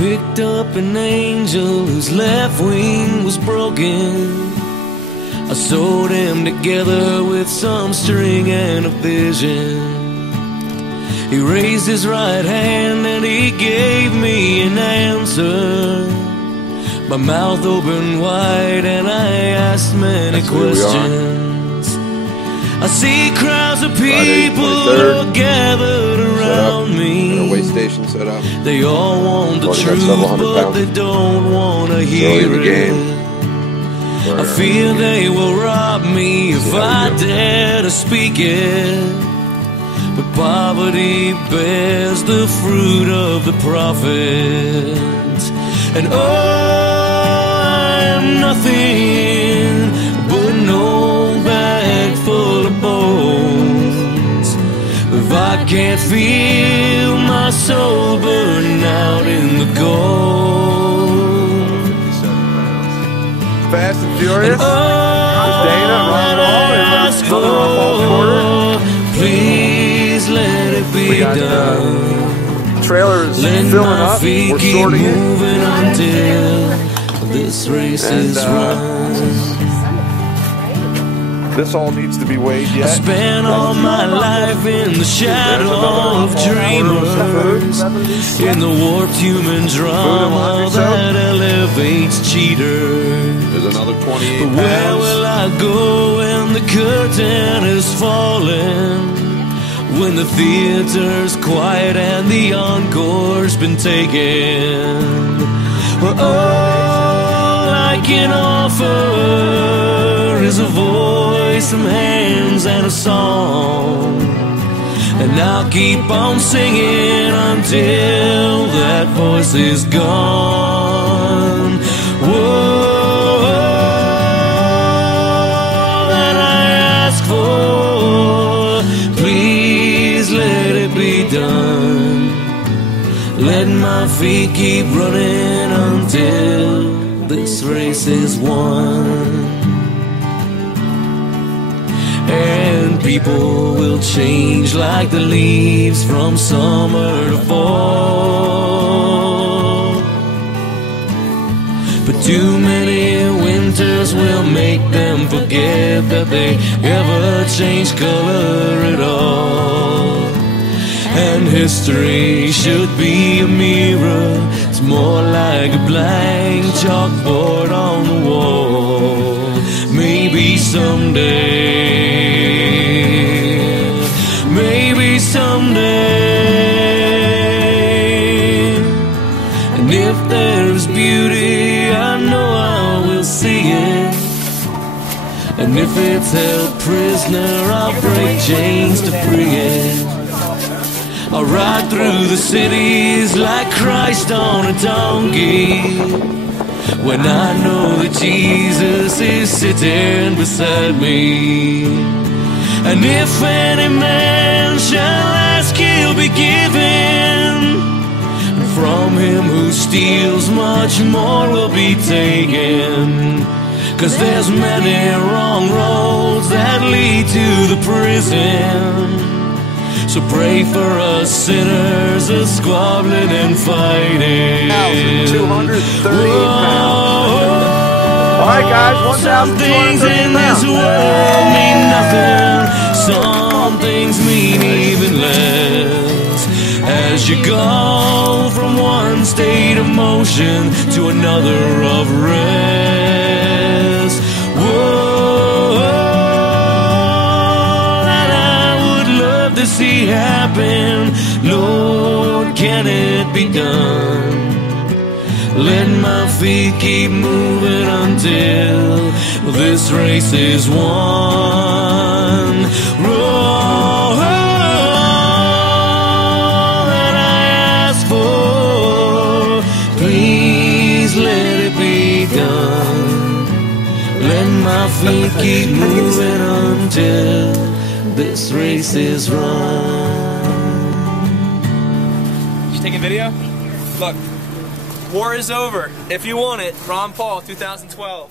picked up an angel whose left wing was broken. I sewed him together with some string and a vision. He raised his right hand and he gave me an answer. My mouth opened wide and I asked many questions. I see crowds of people all gathered around me. Way station set up. They all want the truth, but they don't want to hear it. I fear they will rob me if I dare to speak it. But poverty bears the fruit of the prophet. And oh, I am nothing but an old bag full of bones. If I can't feel my soul burning out in the cold. Fast and Furious. And oh, Dana, Ron please let it be done. Trailer is filling up. We're sorting it. Until this race is run. This all needs to be weighed yet. I spent all my life in the shadow of dreamers, in the warped human drama that elevates cheaters. There's another 28 But where will I go when the curtain is falling? When the theater's quiet and the encore's been taken? Well, all I can offer is a voice, some hands, and a song. And I'll keep on singing until that voice is gone. Whoa, that I ask for, please let it be done. Let my feet keep running until this race is won. And people will change like the leaves from summer to fall. But too many winters will make them forget that they ever changed color at all. And history should be a mirror. It's more like a blank chalkboard on the wall. Maybe someday, maybe someday. And if there's beauty, I know I will see it. And if it's held prisoner, I'll break chains to free it. I'll ride through the cities like Christ on a donkey, when I know that Jesus is sitting beside me. And if any man shall ask, he'll be given, and from him who steals much more will be taken. 'Cause there's many wrong roads that lead to the prison. So pray for us sinners, a squabbling and fighting. 1,238 pounds. All right, guys, 1,238 Some things in this world mean nothing. Some things mean even less. As you go from one state of motion to another of rest. Whoa. To see happen, Lord, can it be done? Let my feet keep moving until this race is won. All that I ask for, please let it be done. Let my feet keep moving until this race is run. You taking video? Look, war is over. If you want it, Ron Paul, 2012.